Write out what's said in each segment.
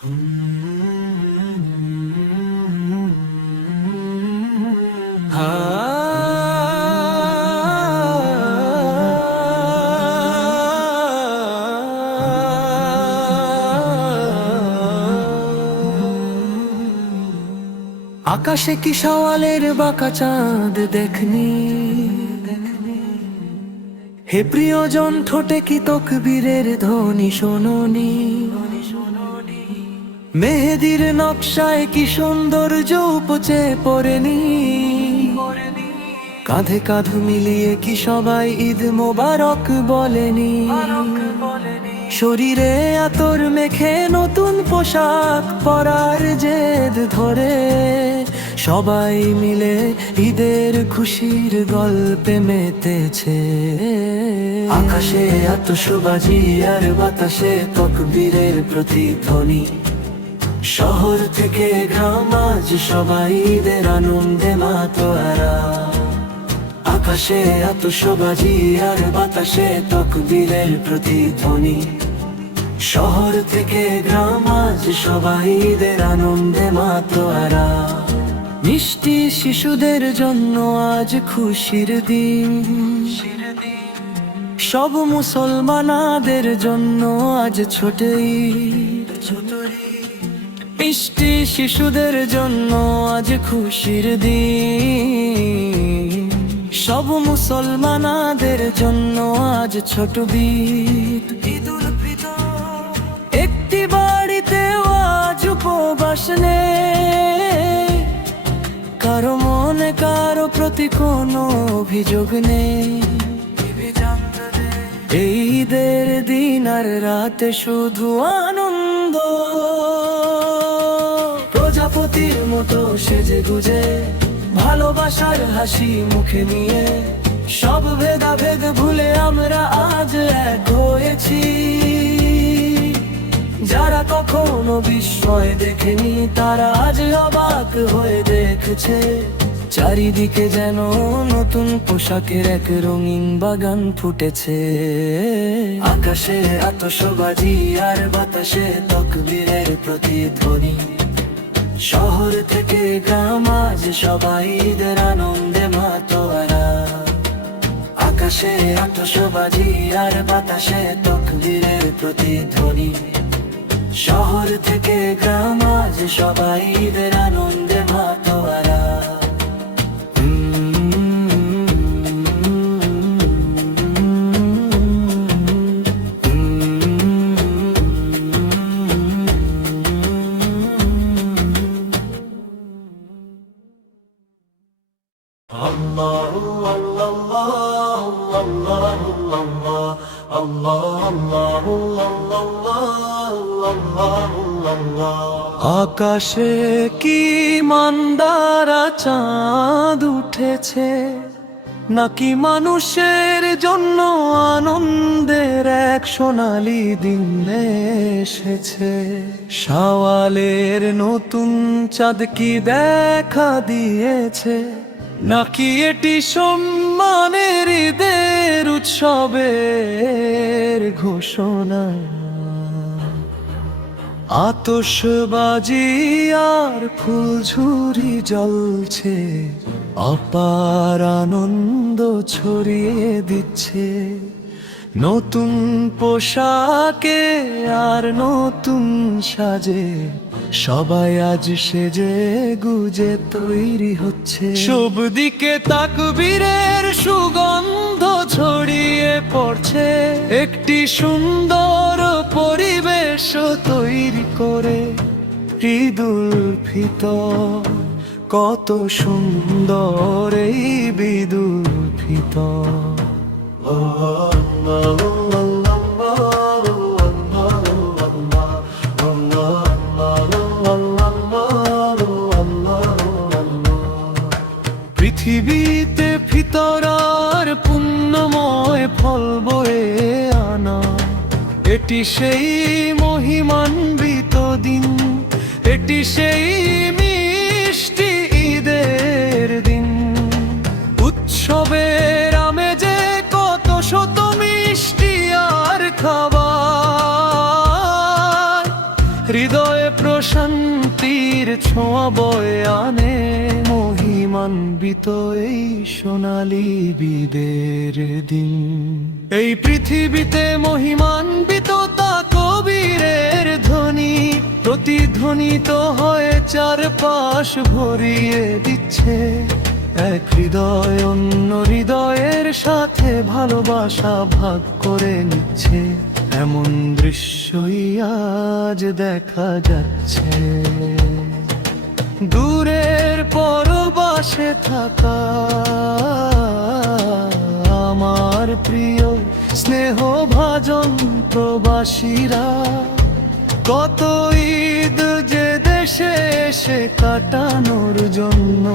আকাশে কি সওয়ালের বাঁকা চাঁদ দেখনি? হে প্রিয়জন, ঠোঁটে কি তকবীরের ধ্বনি শোনোনি? মেহেদির নকশায় কি সৌন্দর্য উপচে পড়েনি? কাঁধে কাঁধ মিলিয়ে কি সবাই ঈদ মোবারক বলেনি? শরীরে আতর মেখে নতুন পোশাক পরার জেদ ধরে সবাই মিলে ঈদের খুশির গল্পে মেতেছে। আকাশে আতশবাজি আর বাতাসে তাকবীরের প্রতিধ্বনি। শহর থেকে গ্রাম আজ সবাই ঈদের আনন্দে মাতোয়ারা। আকাশে আতশবাজি আর বাতাসে তাকবীরের প্রতিধ্বনি। শহর থেকে গ্রাম আজ সবাই ঈদের আনন্দে মাতোয়ারা। মিষ্টি শিশুদের জন্য আজ খুশির দিন, সব মুসলমানদের জন্য আজ ছোট ঈদ। মিষ্টি শিশুদের জন্য আজ খুশির দিন, সব মুসলমানদের জন্য আজ ছোট ঈদ। ঈদুল ফিতর। একটি বাড়িতেও আজ উপবাস নেই, কারো মনে কারো প্রতি কোনো অভিযোগ নেই। এই ঈদের দিন আর রাতে শুধু আনন্দ। প্রজাপতির মতো সেজে গুজে ভালোবাসার হাসি মুখে নিয়ে সব ভেদাভেদ ভুলে আমরা আজ এক হয়েছি। যারা কখনো বিস্ময় দেখেনি তারা আজ অবাক হয়ে দেখছে। চারিদিকে যেন নতুন পোশাকের এক রঙিন বাগান ফুটেছে। আকাশে আতশবাজি আর বাতাসে তাকবীরের প্রতিধ্বনি। শহর থেকে গ্রাম আজ সবাই ঈদের আনন্দে মাতোয়ারা। আকাশে আতশবাজি আর বাতাসে তাকবীরের প্রতিধ্বনি। শহর থেকে গ্রাম আজ সবাই ঈদের আনন্দে মাতোয়ারা। আকাশে কি মন্দারা চাঁদ উঠেছে, নাকি মানুষের জন্য আনন্দের এক সোনালী দিন এসেছে? শাওয়ালের নতুন চাঁদ কি দেখা দিয়েছে, নাকি এটি সম্মানের ঈদের উৎসবের ঘোষণা? আতশবাজি আর ফুলঝুরি জ্বলছে, অপার আনন্দ ছড়িয়ে দিচ্ছে। নতুন পোশাকে আর নতুন সাজে সবাই আজ সেজে গুজে তৈরি হচ্ছে। সব দিকে তাকবীরের সুগন্ধ ছড়িয়ে পড়ছে। একটি সুন্দর পরিবেশ তৈরি করে ঈদুল ফিতর। কত সুন্দর এই ঈদুল ফিতর। পৃথিবীতে ফিতরার পুণ্যময় ফল বয়ে আনা। এটি সেই মহিমান্বিত দিন, এটি সেই মিষ্টি ঈদের দিন। উৎসবের আমেজে কত শত মিষ্টি আর খাবার। হৃদয়ে প্রশান্তির ছোঁয়া বয়ে আনে মহিমান্বিত এই সোনালী বিদের দিন। এই পৃথিবীতে মহিমান্বিত তা কবীরের ধ্বনি প্রতিধ্বনিত হয়ে চারপাশ ভরিয়ে দিচ্ছে। এক হৃদয় অন্য হৃদয়ের সাথে ভালোবাসা ভাগ করে নিচ্ছে। এমন দৃশ্যই আজ দেখা যাচ্ছে। দূরের পরবাসে থাকা আমার প্রিয় স্নেহভাজন প্রবাসীরা, কত ঈদ যে দেশে এসে কাটানোর জন্য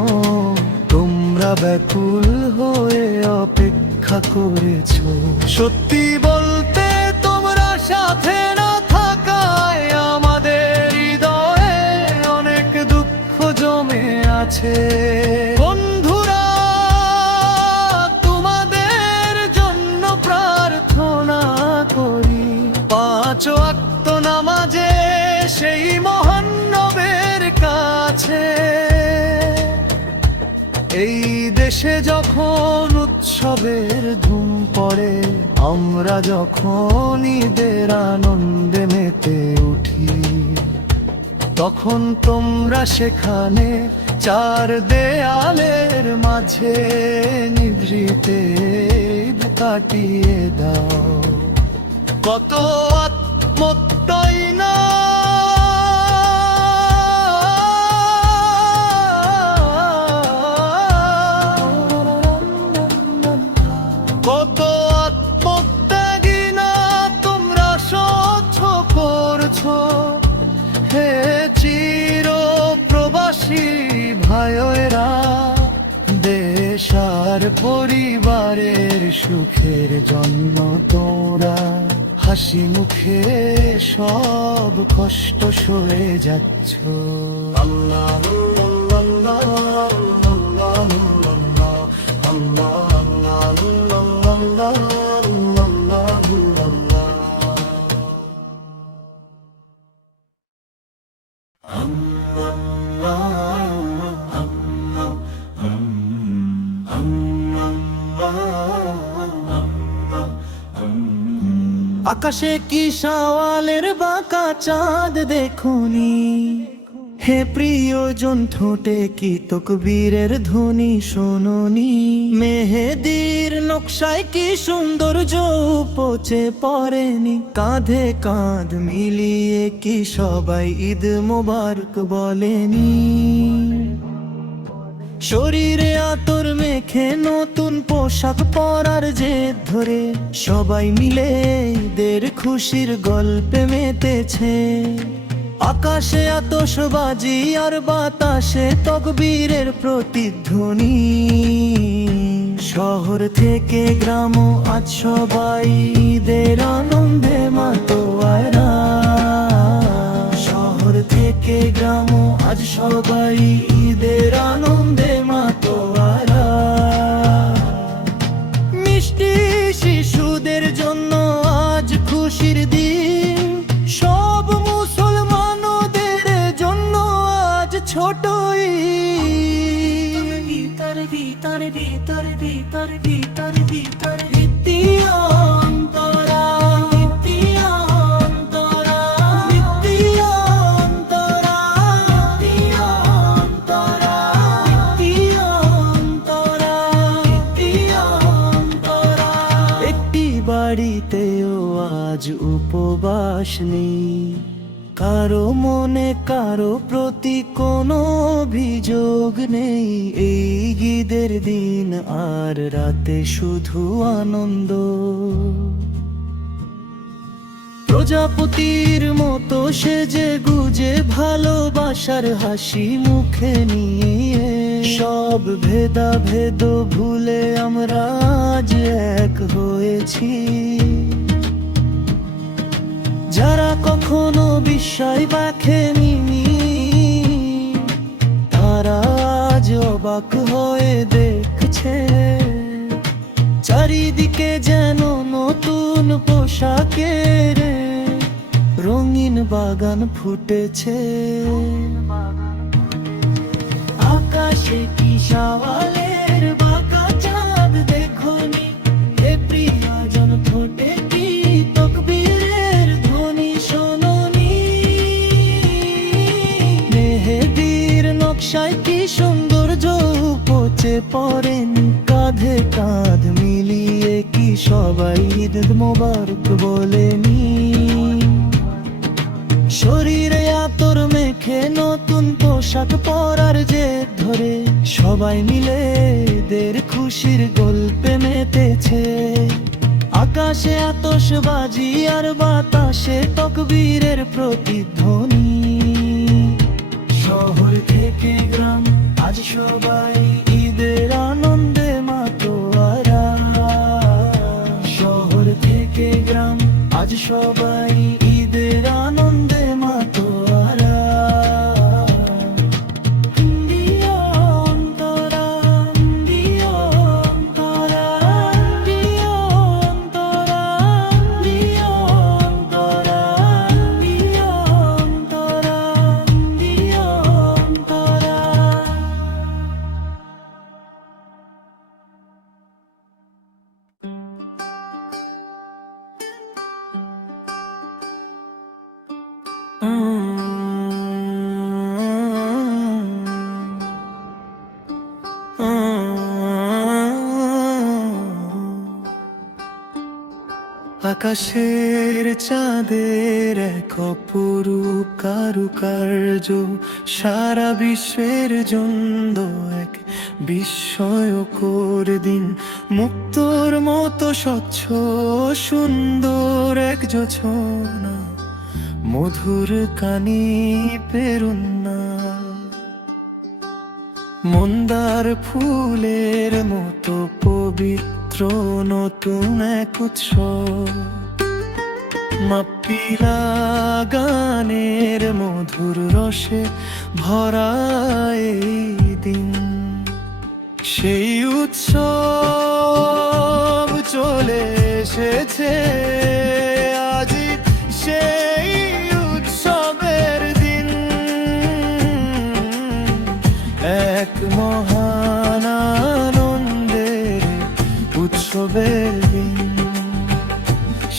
তোমরা ব্যাকুল হয়ে অপেক্ষা করেছো। সত্যি বলতে তোমরা সাথে না থাকায় আমাদের হৃদয়ে অনেক দুঃখ জমে আছে। বন্ধুরা, তোমাদের জন্য প্রার্থনা করি পাঁচ ওয়াক্ত নামাজে সেই মহান নবের কাছে। এই দেশে যখন উৎসবের ধুম পড়ে, আমরা যখন ঈদের আনন্দে মেতে উঠি, তখন তোমরা সেখানে চার দেয়ালের মাঝে নিভৃতে কাটিয়ে দাও। কত আত্মত্যাই না কত আত্মত্যাগী না তোমরা সহ্য করছো। হে চির প্রবাসী ভাইয়েরা, দেশ আর পরিবারের সুখের জন্য তোমরা হাসি মুখে সব কষ্ট সয়ে যাচ্ছ। আল্লাহ আল্লাহ আল্লাহ আকাশে কি শাওয়ালের বাঁকা চাঁদ দেখুনি, হে প্রিয়জন ঠোঁটে কি তকবীরের ধ্বনি শোনোনি। মেহেদির নকশায় কি সৌন্দর্য উপচে পড়েনি, কাঁধে কাঁধ মিলিয়ে কি সবাই ঈদ মোবারক বলেনি। শরীরে আতর মেখে নতুন পোশাক পরার জেদ ধরে সবাই মিলে ঈদের খুশির গল্পে মেতেছে। আকাশে আতশবাজি আর বাতাসে তকবীরের প্রতিধ্বনি। শহর থেকে গ্রাম আজ সবাই ঈদের আনন্দে মাতোয়ারা। শহর থেকে গ্রাম আজ সবাই ঈদের আনন্দে মাতোয়ারা। মিষ্টি শিশুদের জন্য আজ খুশির দিন, সব মুসলমানদের জন্য আজ ছোট ঈদ। ভিতর ভিতর ভিতর ভিতর ভিতর ভিতর বাড়িতেও আজ উপবাস নেই, কারো মনে কারো প্রতি কোনো অভিযোগ নেই। এই ঈদের দিন আর রাতে শুধু আনন্দ। প্রজাপতির মতো সেজে গুজে ভালোবাসার হাসি মুখে নিয়ে সব ভেদাভেদ ভুলে আমরা আজ এক হয়েছি। যারা কখনো বিস্ময় দেখেনি তারা আজ অবাক হয়ে দেখছে। চারিদিকে যেন নতুন পোশাকের রঙিন বাগান ফুটেছে। আকাশে কি শাওয়ালের বাঁকা চাঁদ দেখোনি, হে প্রিয়জন ঠোঁটে কি তকবীরের ধ্বনি শোনোনি। মেহেদির নকশায় কি সৌন্দর্য উপচে পড়েন, কাঁধে কাঁধ মিলিয়ে কি সবাই ঈদ মোবারক বলেনি। শরীরে আতর মেখে নতুন পোশাক পরার জেদ ধরে সবাই মিলে এদের খুশির গল্পে মেতেছে। আকাশে আতশবাজি আর বাতাসে তকবীরের প্রতিধ্বনি। শহর থেকে গ্রাম আজ সবাই ঈদের আনন্দে মাতোয়ারা। শহর থেকে গ্রাম আজ সবাই ঈদের আনন্দে মাতোয়ারা। দিও অন্তরা, দিও অন্তরা, দিও অন্তরা, দিও অন্তরা, দিও অন্তরা, দিও অন্তরা। আকাশের চাঁদের এক অপরূপ কারুকার্য সারা বিশ্বের জন্য এক বিস্ময়কর দিন। মুক্তোর মতো স্বচ্ছ সুন্দর এক জোছনা, মধুর কানি পেরুন্না। মন্দার ফুলের মতো পবিত্র নতুন এক উৎসব, মাপ্পিলা গানের মধুর রসে ভরা এই দিন। সেই উৎসব চলে এসেছে আজি, সেই উৎসবের দিন। এক মহান আনন্দের উৎসবের দিন।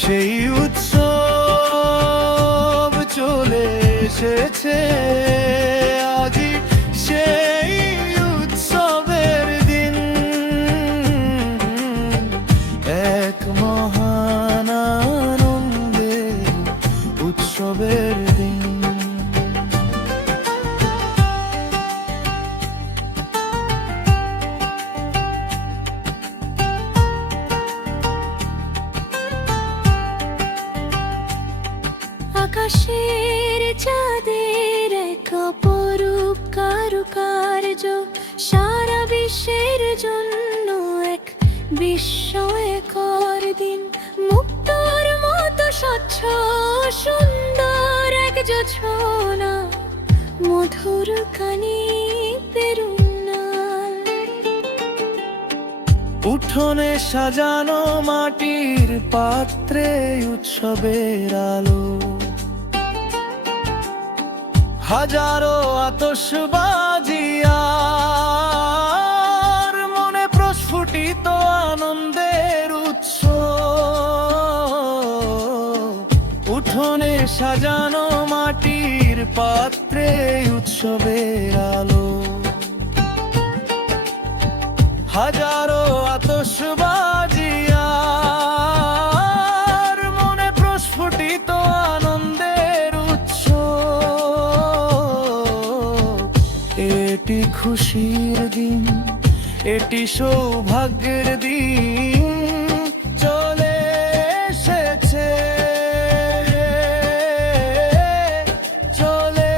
সেই উৎসব চলে এসেছে আজি, সেই উৎসবের দিন। এক মহান আনন্দের উৎসবের দিন। আকাশের চাঁদের এক অপরূপ কারুকার্য সারা বিশ্বের জন্য এক বিস্ময়কর দিন। মুক্তোর মতো স্বচ্ছ সুন্দর এক জোছনা, মধুর কানি পেরুন্না। উঠোনে সাজানো মাটির পাত্রে উৎসবের আলো, হাজারো আতশবাজি আর মনে প্রস্ফুটিত আনন্দের উৎস। উঠোনে সাজানো মাটির পাত্রে উৎসবের আলো, হাজারো আতশবাজি আর মনে প্রস্ফুটিত আনন্দের উৎস। এটি খুশির দিন, এটি সৌভাগ্যের দিন চলে এসেছে। চলে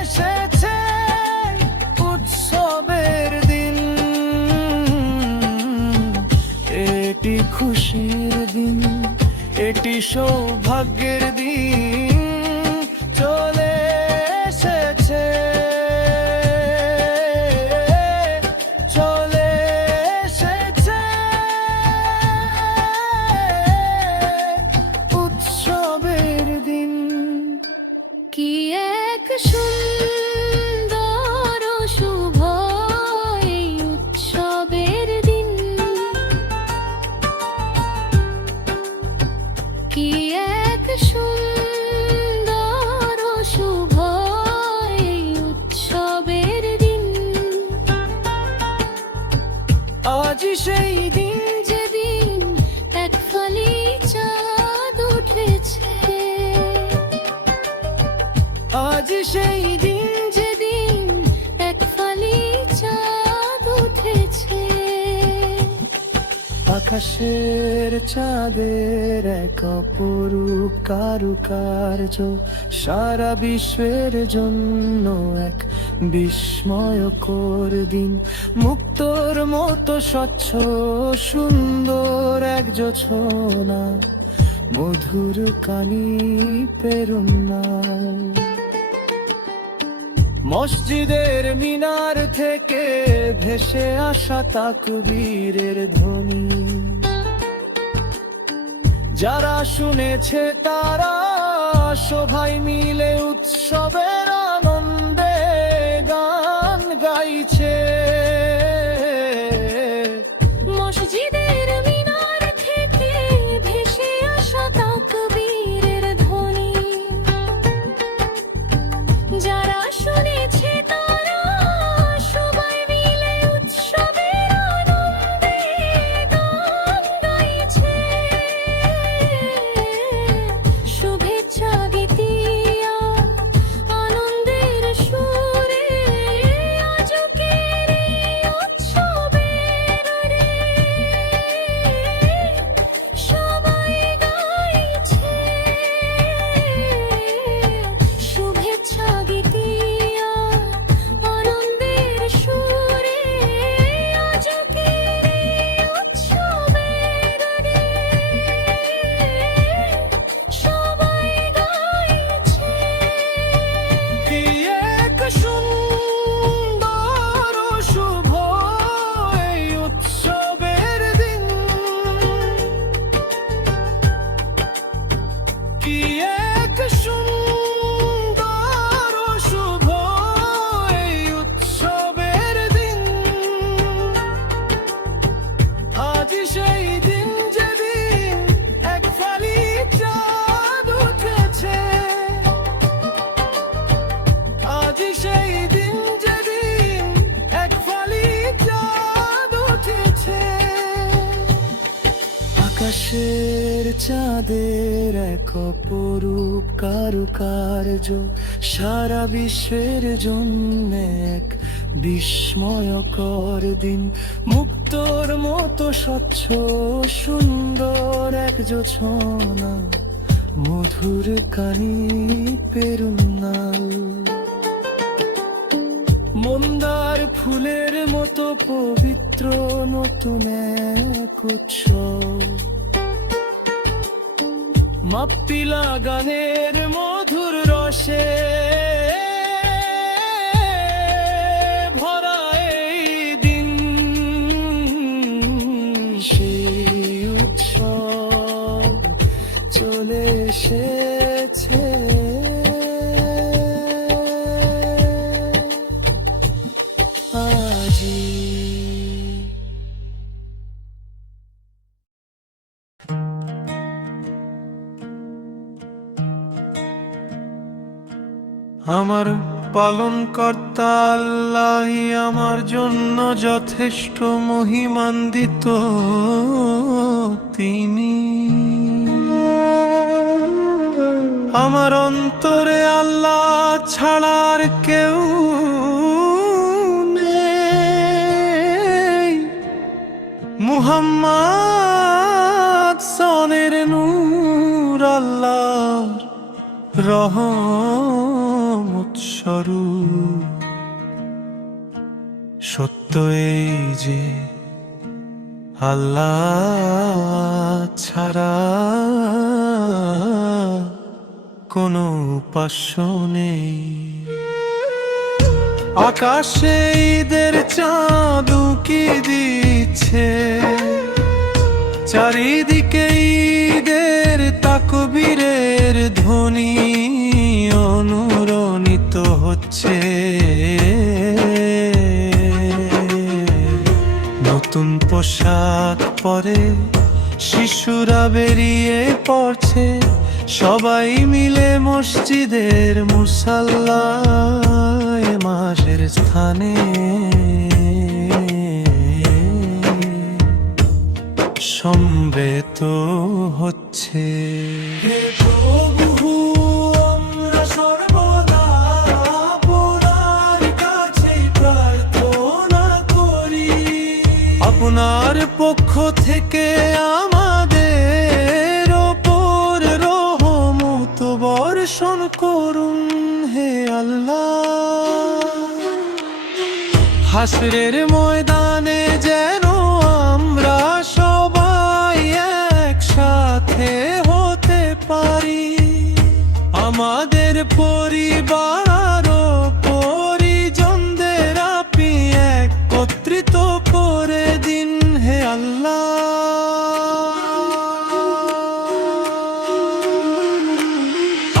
এসেছে উৎসবের দিন। এটি খুশির দিন, এটি সৌভাগ্যের দিন চলে এসেছে। চলে এসেছে উৎসবের দিন। এক সুন্দর শুভ এই উৎসবের দিন, কি এক সুন্দর শুভ এই উৎসবের দিন। আজ সেই দিন, যেদিন এক ফালি চাঁদ উঠেছে, আজ সেই দিন, যেদিন এক ফালি চাঁদ উঠেছে। আকাশের চাঁদের এক অপরূপ কারুকার্য সারা বিশ্বের জন্য এক বিস্ময়কর দিন। মুক্তোর মতো স্বচ্ছ সুন্দর এক জোছনা, মধুর কানি প্রেরণা। মসজিদের মিনার থেকে ভেসে আসা তাকবীরের ধ্বনি, যারা শুনেছে তারা সবাই মিলে উৎসবের আনন্দে গান গাইছে। মসজিদের মিনার থেকে ভেসে আসা তাকবীরের ধ্বনি, যারা শুনেছে তারা সবাই মিলে উৎসবের আনন্দে গান গাইছে। শুভেচ্ছা গীতিয়া আনন্দের সুরে আজকের এই উৎসবের রে সবাই গাইছে। শুভেচ্ছা গীতিয়া আনন্দের সুরে আজকের এই উৎসবের রে সবাই গাইছে। কি এক সুন্দর ও শুভ এই উৎসবের দিন, কি এক সুন্দর ও শুভ এই উৎসবের দিন। আজ সেই দিন, যেদিন এক ফালি চাঁদ উঠেছে, আজ সেই দিন, যেদিন এক ফালি চাঁদ উঠেছে। আকাশের চাঁদের এক অপরূপ কারুকার্য সারা বিশ্বের জন্য এক বিস্ময়কর দিন। মুক্তোর মতো স্বচ্ছ সুন্দর এক জোছনা, মধুর কানি প্রেরণা। মন্দার ফুলের মতো পবিত্র নতুন এক উৎসব, মাপ্পিলা গানের মধুর রসে ভরা এই দিন। সেই উৎসব চলে এসেছে, আজি। আমার পালনকর্তা আল্লাহই আমার জন্য যথেষ্ট মহিমান্বিত, তিনি আমার অন্তরে আল্লাহ ছাড়ার কেউ নেই। মুহাম্মদ সনের নূর আল্লাহর রহমত স্বরূপ। সত্য এই যে আল্লাহ ছাড়া কোনো উপাস্য নেই। আকাশে ঈদের চাঁদ উকি দিচ্ছে, চারিদিকে ঈদের তাকবীরের ধ্বনি অনুরণিত হচ্ছে, নতুন পোশাক পরে শিশুরা বেরিয়ে পড়ছে, সবাই মিলে মসজিদের মুসাল্লায় মাসের স্থানে সমবেত হচ্ছে। হে প্রভু, আমরা সর্বদা আপনার কাছে প্রার্থনা করি, আপনার পক্ষ থেকে আমাদের ওপর রহমত বর্ষণ করুন হে আল্লাহ। হাসরের ময়দানে যেন আমরা সবাই একসাথে হতে পারি, আমাদের পরিবার ও পরিজনদের আপনি একত্রিত করে দিন হে আল্লাহ।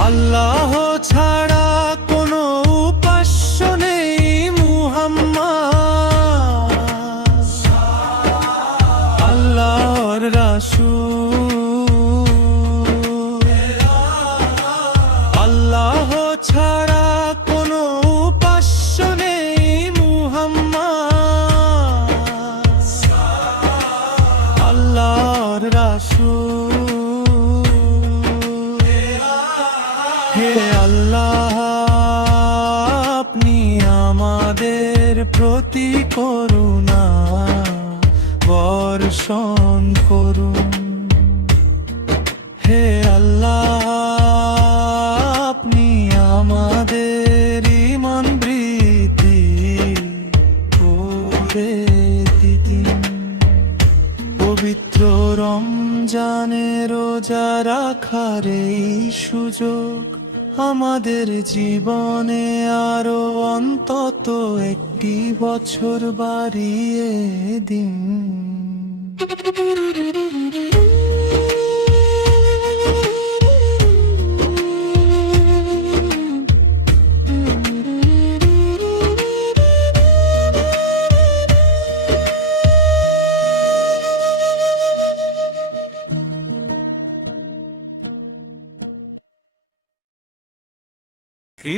আল্লাহ ছাড়া কোনো উপাস্য নেই মুহাম্মদ আল্লাহর রাসূল। আল্লাহ ছাড়া কোনো উপাস্য নেই মুহাম্মদ আল্লাহর রাসূল। হে আল্লাহ, আপনি আমাদের প্রতি করুণা বর্ষণ করুন। হে আল্লাহ, আপনি আমাদের ঈমান বৃদ্ধি করে দিন। পবিত্র রমজানে রোজা রাখার এই সুযোগ আমাদের জীবনে আরো অন্তত একটি বছর বাড়িয়ে দিন।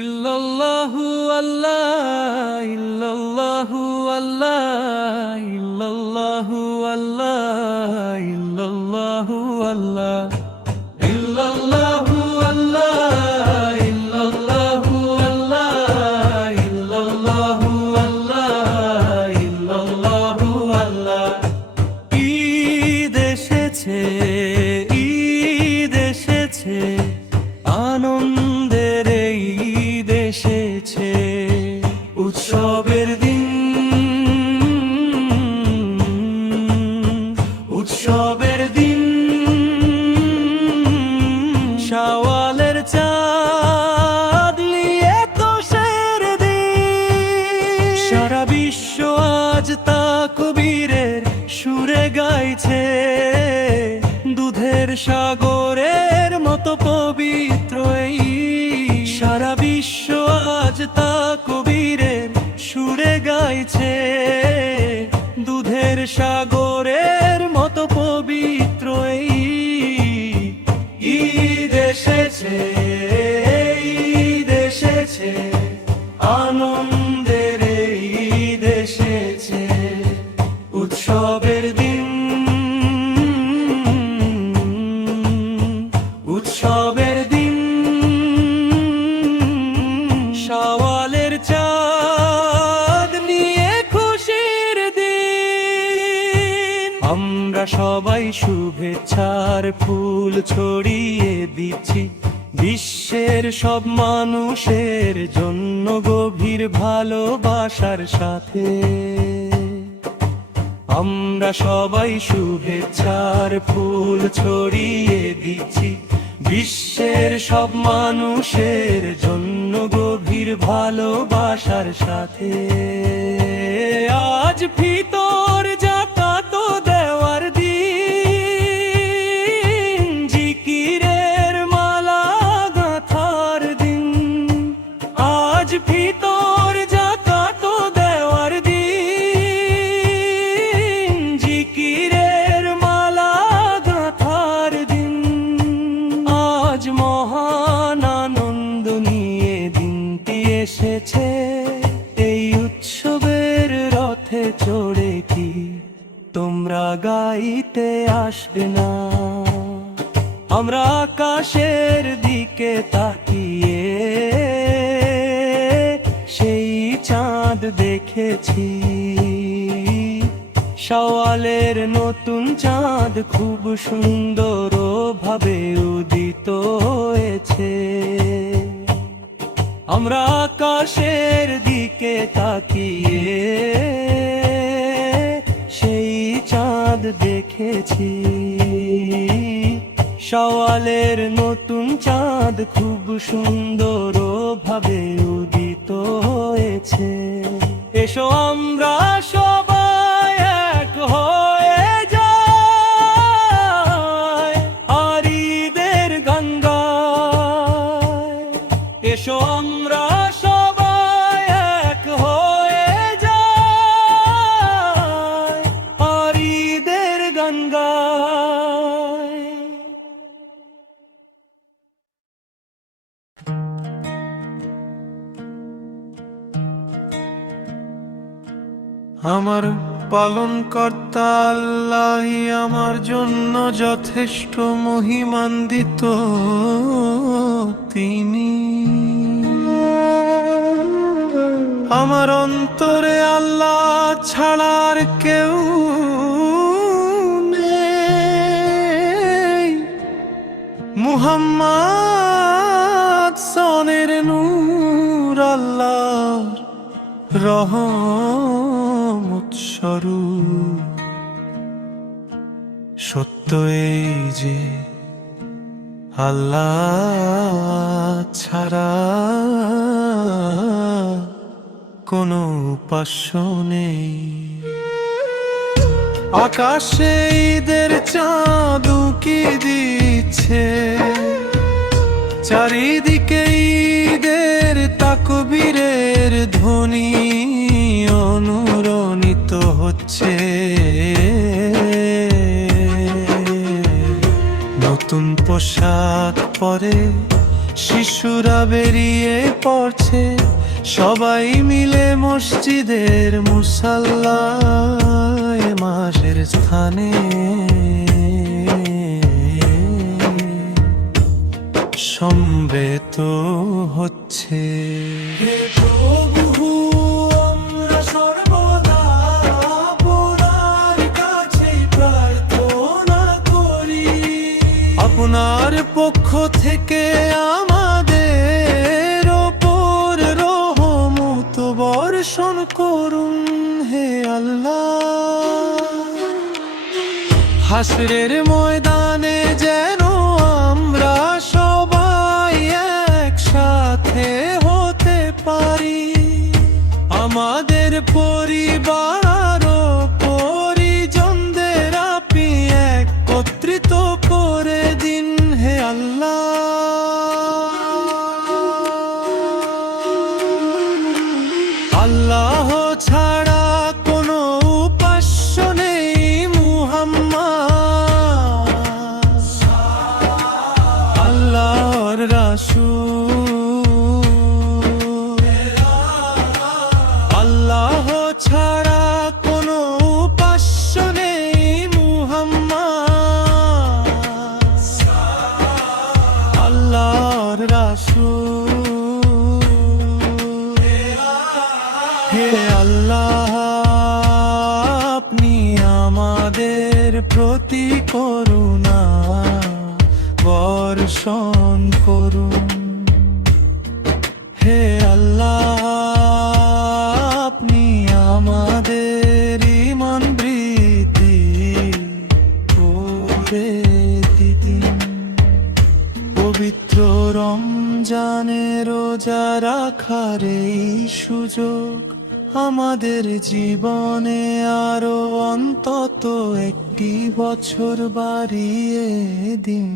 ইল্লাল্লাহু আল্লাহ, ইল্লাল্লাহু আল্লাহ, ইল্লাল্লাহু আল্লাহ, ইল্লাল্লাহু আল্লাহ, ইল্লাল্লাহু আল্লাহ, ইল্লাল্লাহু আল্লাহ, ইল্লাল্লাহু আল্লাহ, ইল্লাল্লাহু আল্লাহ। ঈদ এসেছে, ঈদ এসেছে, আনন্দের ঈদ এসেছে, উৎসবের দিন, উৎসবের দিন। শাওয়ালের চাঁদ নিয়ে তোষের দিন, সারা বিশ্ব আজ তাকবীরের সুরে গাইছে, দুধের সাগরের মতো পবিত্র এই সারা বিশ্ব আজ তাকবীরের সুরে গাইছে, দুধের সাগরের মতো পবিত্র এই ঈদ এসেছে, ঈদ এসেছে, আনন্দের ঈদ এসেছে, উৎসবের দিন, উৎসবের দিন। শাওয়ালের চাঁদ নিয়ে খুশির দিন, আমরা সবাই শুভেচ্ছার ফুল ছড়িয়ে দিচ্ছি, বিশ্বের সব মানুষের জন্য গভীর ভালোবাসার সাথে। আমরা সবাই শুভেচ্ছার ফুল ছড়িয়ে দিচ্ছি, বিশ্বের সব মানুষের জন্য গভীর ভালোবাসার সাথে। আজ ফিতর যাকাত দেওয়ার দিন, জিকিরের মালা গাঁথার দিন, আজ আজ ভিতর জাকাত দেওয়ার দিন, জিকিরের মালা গাঁথার দিন। আজ মহান আনন্দ নিয়ে দিনটি এসেছে, এই উৎসবের রথে চড়ে কি তোমরা গাইতে আসবে না? আমরা আকাশের দিকে তাকিয়ে সেই চাঁদ দেখেছি। শাওয়ালের নতুন চাঁদ খুব সুন্দর ভাবে উদিত হয়েছে। আমরা আকাশের দিকে তাকিয়ে সেই চাঁদ দেখেছি। শাওয়ালের নতুন চাঁদ খুব সুন্দর ভাবে উদিত হয়েছে। এসো আমরা সবাই এক হয়ে যাই আর ঈদের গান গাই। এসো আমরা সবাই এক হয়ে যাই আর ঈদের গান গাই। আমার পালনকর্তা আল্লাহই আমার জন্য যথেষ্ট মহিমান্বিত। তিনি আমার অন্তরে আল্লাহ ছাড়ার কেউ নেই। মুহাম্মদ সনের নূর আল্লাহর রহমত স্বরূপ। সত্য এই যে আল্লাহ ছাড়া কোনো উপাস্য নেই। আকাশে ঈদের চাঁদ উকি দিচ্ছে, চারিদিকে ঈদের তাকবীরের ধ্বনি অনুরণিত হচ্ছে। নতুন পোশাক পরে শিশুরা বেরিয়ে পড়ছে, সবাই মিলে মসজিদের মুসাল্লায় মাসের স্থানে সমবেত হচ্ছে। হে প্রভু, আমরা সর্বদা আপনার কাছে প্রার্থনা করি, আপনার পক্ষ থেকে আমাদের ওপর রহমত বর্ষণ করুন। হে আল্লাহ, হাসরের ময়দানে যেন আমরা সবাই একসাথে হতে পারি, আমাদের পরিবার ও পরিজনদের আপনি একত্রিত করে দিন। হে আল্লাহ, আল্লাহ ছাড়া কোনো উপাস্য নেই। মুহাম্মদ আল্লাহর রাসূল। আল্লাহ ছাড়া কোনো উপাস্য নেই। মুহাম্মদ আল্লাহর রাসূল। হে আল্লাহ, আপনি আমাদের প্রতি করুণা বর্ষণ করুন। হে আল্লাহ, আপনি আমাদের ঈমান বৃদ্ধি করে দিন। পবিত্র রমজানে রোজা রাখার এই সুযোগ আমাদের জীবনে আরো অন্তত একটি বছর বাড়িয়ে দিন।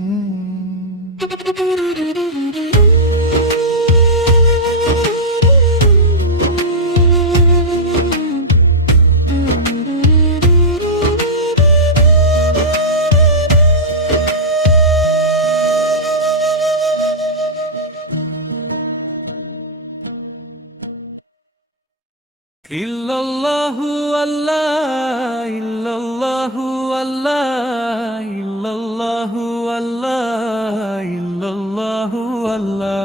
ইল্লাল্লাহু আল্লাহ, ইল্লাল্লাহু আল্লাহ, ইল্লাল্লাহু আল্লাহ, ইল্লাল্লাহু আল্লাহ,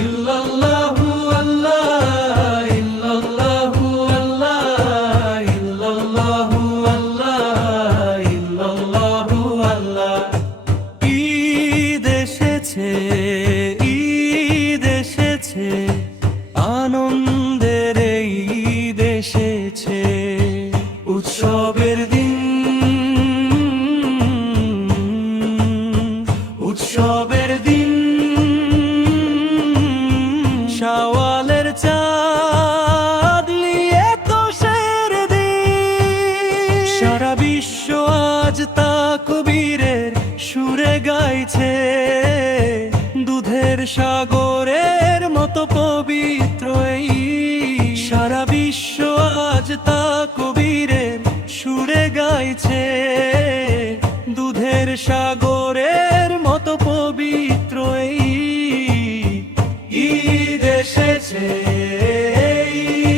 ইল্লাল্লাহু আল্লাহ, ইল্লাল্লাহু আল্লাহ, ইল্লাল্লাহু আল্লাহ, ইল্লাল্লাহু আল্লাহ। ঈদ এসেছে, ঈদ এসেছে, আনন্দের এই ঈদ এসেছে, উৎসবের দিন, উৎসবের দিন। শাওয়ালের চাঁদ নিয়ে তোষের দিন, সারা বিশ্ব আজ তাকবীরের সুরে গাইছে, দুধের সাগরের মতো পবিত্র এই ঈদ। সারা বিশ্ব আজ তাকবীরের সুরে গাইছে, দুধের সাগরের মতো পবিত্র এই ঈদ। ঈদ এসেছে,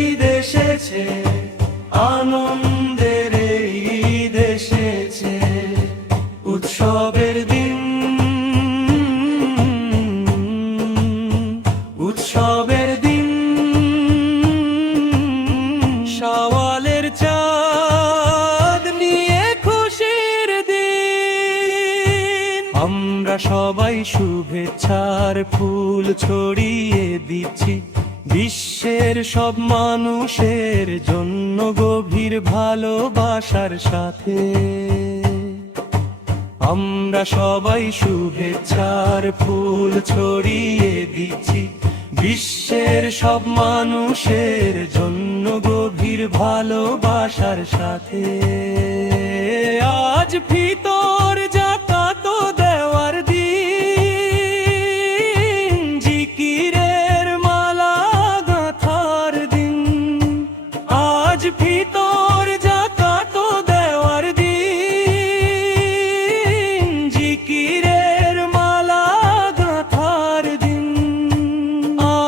ঈদ এসেছে, আনন্দের এই ঈদ এসেছে, উৎসবের দিন, উৎসবের দিন। শাওয়ালের চাঁদ নিয়ে খুশির দিন, আমরা সবাই শুভেচ্ছার ফুল ছড়িয়ে দিচ্ছি, বিশ্বের সব মানুষের জন্য গভীর ভালোবাসার সাথে। আমরা সবাই শুভেচ্ছার ফুল ছড়িয়ে দিচ্ছি, বিশ্বের সব মানুষের জন্য গভীর ভালোবাসার সাথে। আজ ফিতর যাকাত দেওয়ার দিন, জিকিরের মালা গাঁথার দিন। আজ ফিতর যাকাত দেওয়ার দিন, জিকিরের মালা গাঁথার দিন।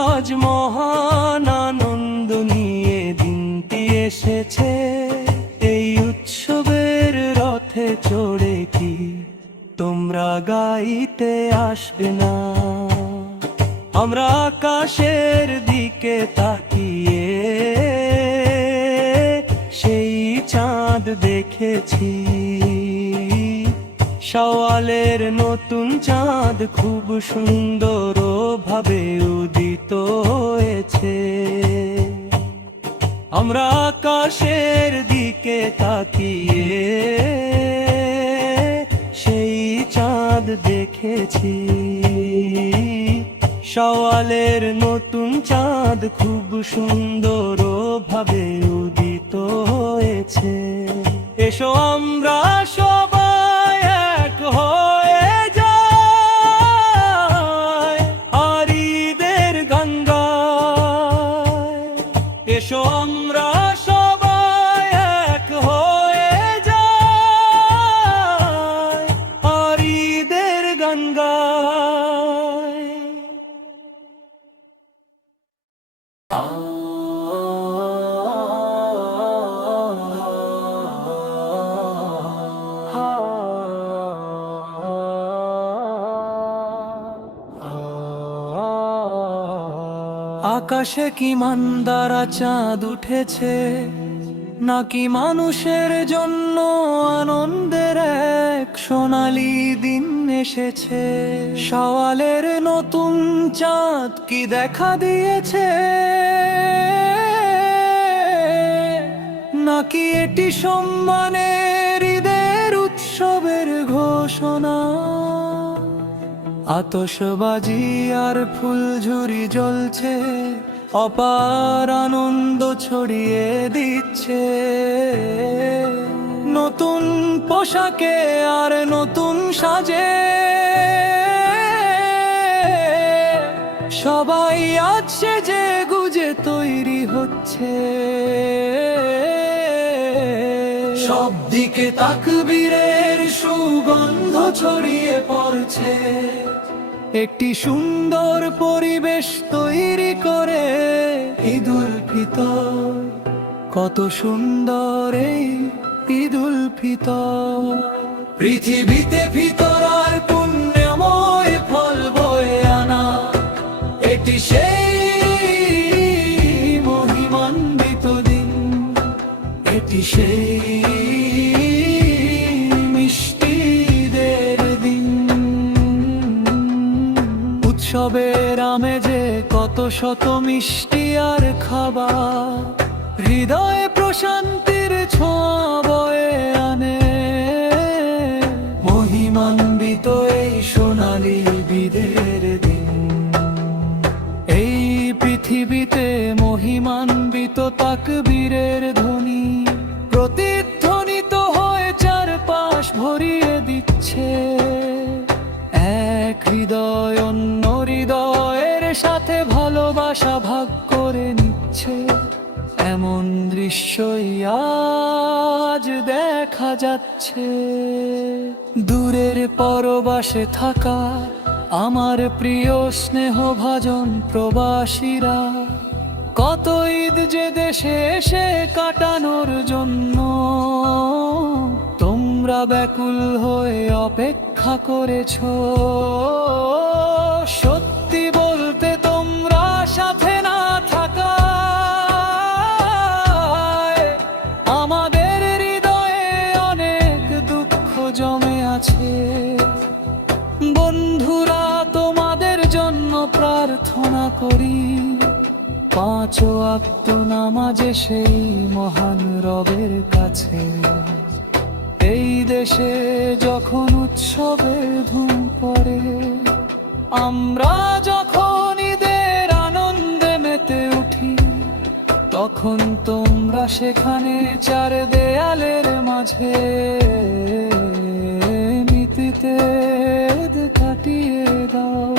আজ মহান আনন্দ নিয়ে দিনটি এসেছে, এই উৎসবের রথে চড়ে কি তোমরা গাইতে আসবে না? আমরা আকাশের দিকে তাকিয়ে সেই চাঁদ দেখেছি, শাওয়ালের নতুন চাঁদ খুব সুন্দর ভাবে উদিত হয়েছে। আমরা আকাশের দিকে তাকিয়ে সেই চাঁদ দেখেছি, শাওয়ালের নতুন চাঁদ খুব সুন্দর ভাবে উদিত হয়েছে। এসো আমরা সবাই এক হয়ে যাই আর ঈদের গান গাই। এসো আমরা সবাই এক হয়ে যাই আর ঈদের গান গাই। আকাশে কি মান্দারা চাঁদ উঠেছে, নাকি মানুষের জন্য আনন্দের এক সোনালী দিন এসেছে? শাওয়ালের নতুন চাঁদ কি দেখা দিয়েছে, নাকি এটি সম্মানের ঈদের উৎসবের ঘোষণা? আতশবাজি আর ফুলঝুরি জ্বলছে, অপার আনন্দ ছড়িয়ে দিচ্ছে। নতুন পোশাকে আর নতুন সাজে সবাই আজ সেজে গুজে তৈরি হচ্ছে। সব দিকে তাকবীরের সুগন্ধ ছড়িয়ে পড়ছে, একটি সুন্দর পরিবেশ তৈরি করে ঈদুল ফিতর কত সুন্দর এই ঈদুল ফিতর। পৃথিবীতে ফিতর আর পুণ্যময় ফল বয়ে আনা, এটি সেই মহিমান্বিত দিন, এটি সেই মিষ্টিদের দিন। উৎসবের আমেজে কত শত মিষ্টি আর খাবার, হৃদয়ে প্রশান্তির ছোঁয়া বয়ে আনে। মহিমান্বিত এই সোনালী ঈদের দিন, এই পৃথিবীতে মহিমান্বিত তাকবীরের ধ্বনি প্রতিধ্বনিত হয়ে চারপাশ ভরিয়ে দিচ্ছে। এক হৃদয় অন্য হৃদয়ের সাথে ভালোবাসা ভাগ করে নিচ্ছে। এমন দৃশ্যই আজ দেখা যাচ্ছে। দূরের পরবাসে থাকা আমার প্রিয় স্নেহভাজন প্রবাসীরা, কত ঈদ যে দেশে এসে কাটানোর জন্য তোমরা ব্যাকুল হয়ে অপেক্ষা করেছো। সত্যি বলতে তোমরা সাথে না থাকায় আমাদের হৃদয়ে অনেক দুঃখ জমে আছে। বন্ধুরা, তোমাদের জন্য প্রার্থনা করি, পাঁচ ওয়াক্ত নামাজে সেই মহান রবের কাছে। এই দেশে যখন উৎসবের ধুম পড়ে, আমরা যখন ঈদের আনন্দে মেতে উঠি, তখন তোমরা সেখানে চার দেয়ালের মাঝে মিতিতে কাটিয়ে দাও।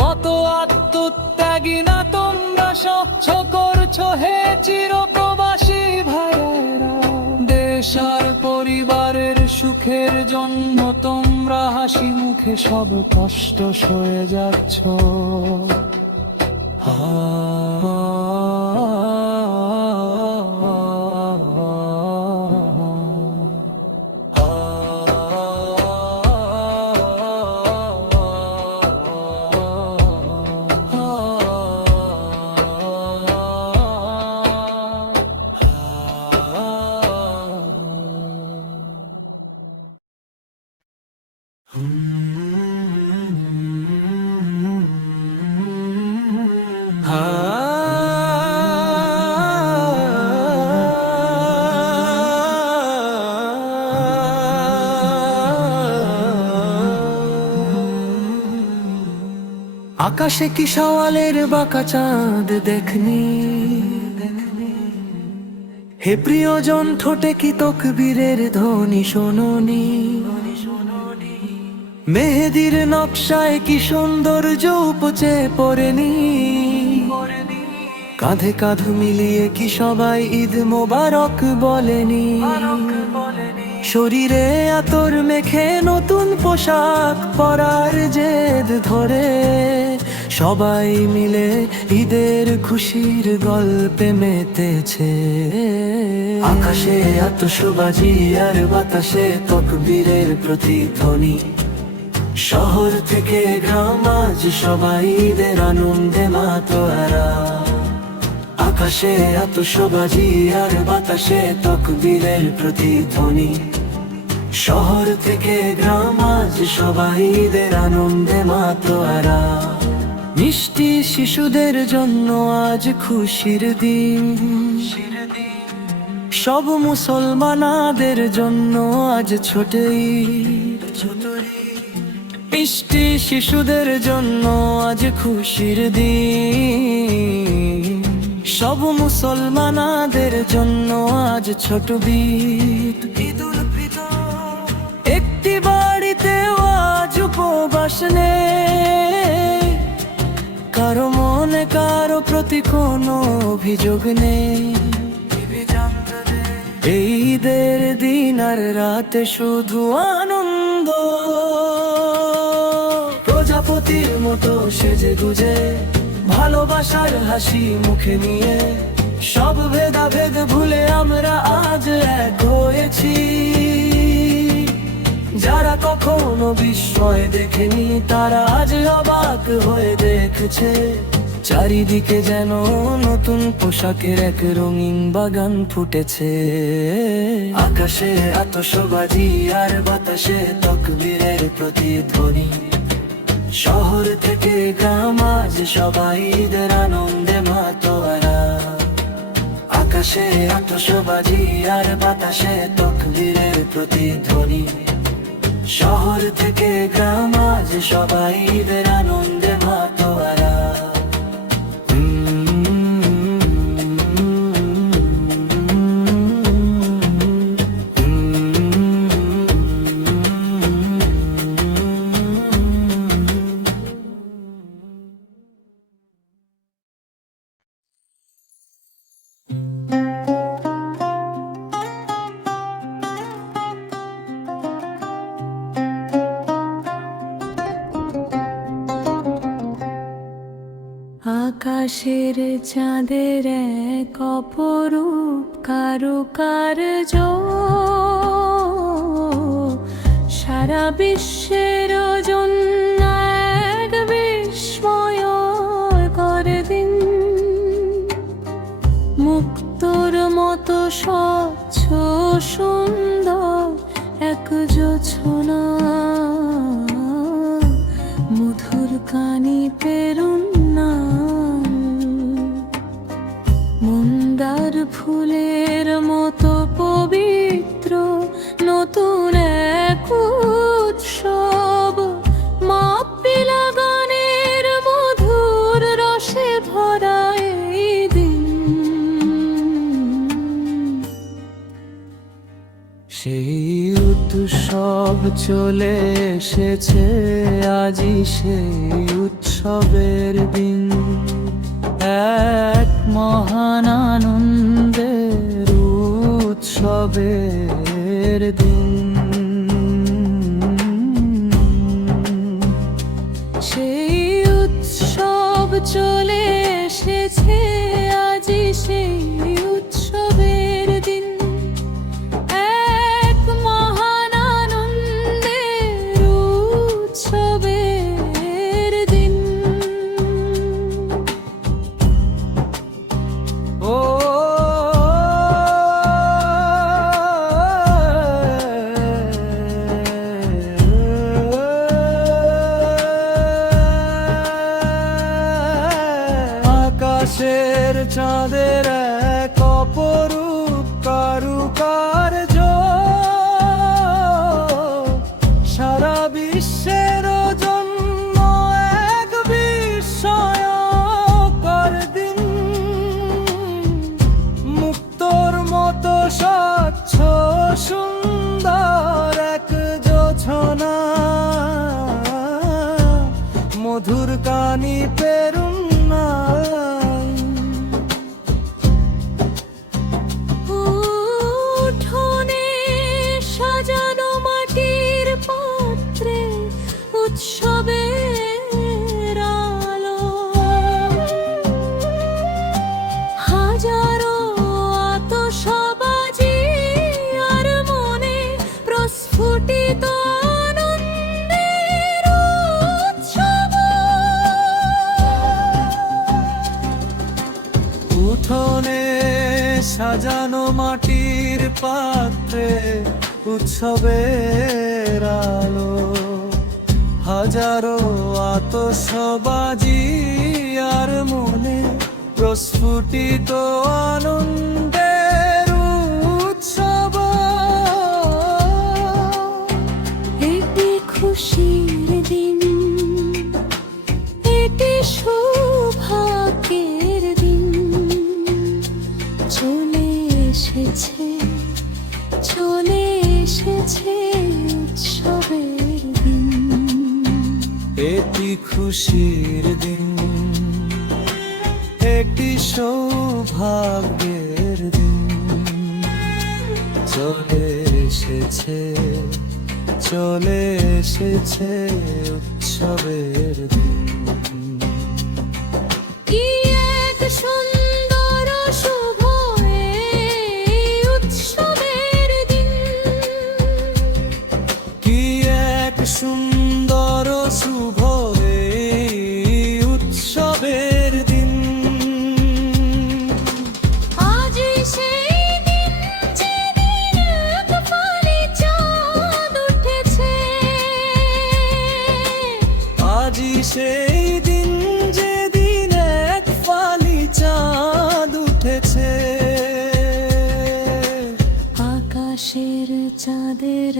কত আত্মত্যাগী না তোমরা সহ্য করছো হে চিরপ্রবাসী ভাইয়েরা। দেশ আর পরিবারের সুখের জন্য তোমরা হাসি মুখে সব কষ্ট সয়ে যাচ্ছ। আকাশে কি সওয়ালের বাঁকা চাঁদ দেখনি, হে প্রিয়জন ঠোঁটে কি তকবীরের ধ্বনি শোনোনি। মেহেদির নকশায় কি সৌন্দর্য উপচে পড়েনি, কাঁধে কাঁধ মিলিয়ে কি সবাই ঈদ মোবারক বলেনি। শরীরে আতর মেখে নতুন পোশাক পরার জেদ ধরে সবাই মিলে ঈদের খুশির গল্পে মেতেছে। আকাশে আতশবাজি আর বাতাসে তকবীরের প্রতিধ্বনি, শহর থেকে গ্রাম আজ সবাই ঈদের আনন্দে মাতোয়ারা। আকাশে আতশবাজি আর বাতাসে তকবীরের প্রতিধ্বনি, শহর থেকে গ্রাম আজ সবাই ঈদের আনন্দে মাতোয়ারা। মিষ্টি শিশুদের জন্য আজ খুশির দিন, সব মুসলমানদের জন্য আজ ছোট ঈদ। মিষ্টি শিশুদের জন্য আজ খুশির দিন, সব মুসলমানদের জন্য আজ ছোট ঈদ। ঈদুল ফিতর একটি বাড়িতেও আজ উপবাস নেই, কারো মনে কারো প্রতি কোনো অভিযোগ নেই। এই ঈদের দিন আর রাতে শুধু আনন্দ, প্রজাপতির মতো সেজে গুজে ভালোবাসার হাসি মুখে নিয়ে সব ভেদাভেদ ভুলে আমরা আজ এক হয়েছি। যারা কখনো বিস্ময় দেখেনি তারা আজ অবাক হয়ে দেখছে। চারিদিকে যেন নতুন পোশাকের এক রঙিন বাগান ফুটেছে। আকাশে আতশবাজি আর বাতাসে তাকবীরের প্রতিধ্বনি। শহর থেকে গ্রাম আজ সবাই ঈদের আনন্দে মাতোয়ারা। আকাশে আতশবাজি আর বাতাসে তাকবীরের প্রতিধ্বনি। শহর থেকে গ্রাম আজ সবাই ঈদের আনন্দে মাতোয়ারা। আকাশের চাঁদের এক অপরূপ কারুকার্য সারা বিশ্বের জন্য এক বিস্ময়কর দিন। মুক্তোর মতো স্বচ্ছ সুন্দর এক জোছনা মধুর কানি পেরুন মন্দার ফুলের মতো পবিত্র নতুন এক উৎসব। মাপিলা গানের মধুর রসে ভরা এই দিন। সেই উৎসব চলে এসেছে আজই সেই উৎসবের দিন। এক মহান আনন্দের উৎসবের দিন। সেই উৎসব চলে এসেছে আজই সেই উৎসবের দিন। এক মহান আনন্দের উৎসবের দিন। ও আকাশের চাঁদের এক অপরূপ কারুকার্য সারা বিশ্বের জন্য এক বিস্ময়কর দিন। মুক্তোর মতো স্বচ্ছ সুন্দর এক জোছনা মধুর কানি পেরুন উঠোনে সাজানো মাটির পাত্রে উৎসবের আলো। হাজারো আতশবাজি আর মনে প্রস্ফুটিত আনন্দের উৎসব। উঠোনে সাজানো মাটির পাত্রে উৎসবের আলো। হাজারো আতশবাজি আর মনে প্রস্ফুটিত আনন্দের উৎসব। এটি খুশির দিন, এটি সৌভাগ্যের দিন। চলে এসেছে উৎসবের দিন। এটি খুশির দিন, একটি সৌভাগ্যের দিন। চলে এসেছে উৎসবের দিন। কি এক সুন্দর শুভ চাঁদের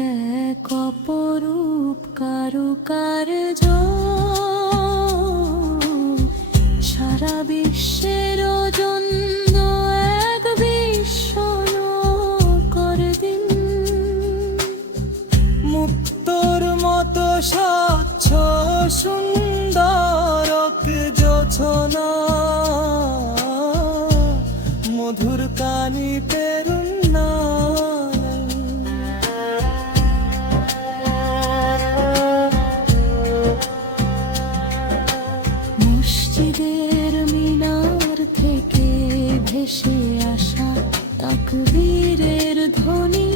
এক অপরূপ কারুকার্য সারা বিশ্বের জন্য এক বিস্ময়কর দিন। মুক্তোর মতো স্বচ্ছ সুন্দর যোছনা মধুর কানি পেরুন্না মসজিদের মিনার থেকে ভেসে আসা তাকবীরের ধ্বনি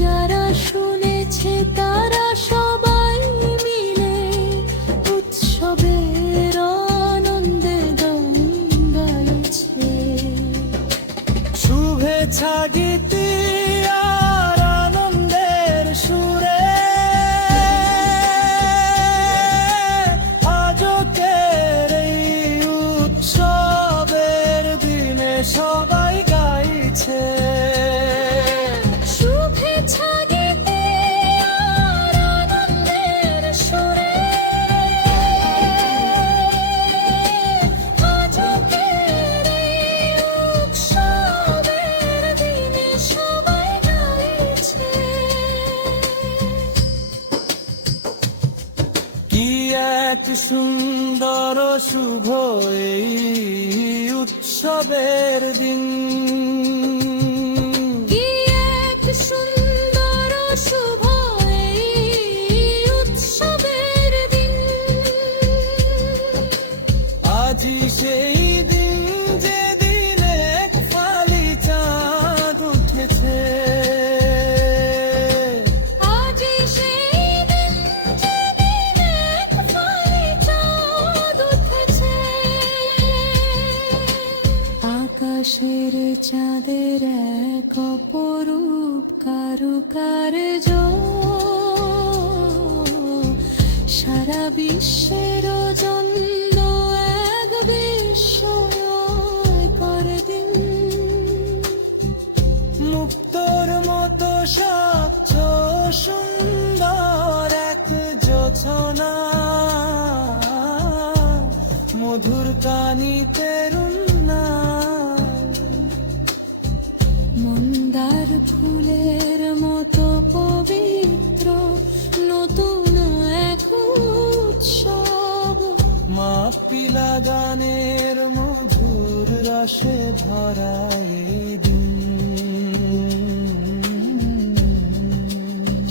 যারা শুনেছে তারা সবাই মিলে উৎসবের আনন্দে গান গাইছে। শুভেচ্ছা গীতি আর আনন্দের সুরে আজকের এই উৎসবের দিনে সবাই গাইছে। শুভেচ্ছা গীতি আর আনন্দের সুরে আজকের এই উৎসবের দিনে সবাই গাইছে। কি এক সুন্দর শুভ এই উৎসবের দিন। কি এক সুন্দর শুভ এই উৎসবের দিন। আজি সেই দিন যেদিন এক ফালি চাঁদ উঠেছে। আজি সেই দিন যেদিন এক ফালি চাঁদ উঠেছে। আকাশের চাঁদের এক অপরূপ কারুকার্য সারা বিশ্বের জন্য এক বিস্ময়কর দিন। মুক্তোর মতো স্বচ্ছ সুন্দর এক যোছনা মধুর কানি তেরুন্না মন্দার ফুলের মতো পবিত্র নতুন এক উৎসব। মাপিলা গানের মধুর রসে ভরা এই দিন।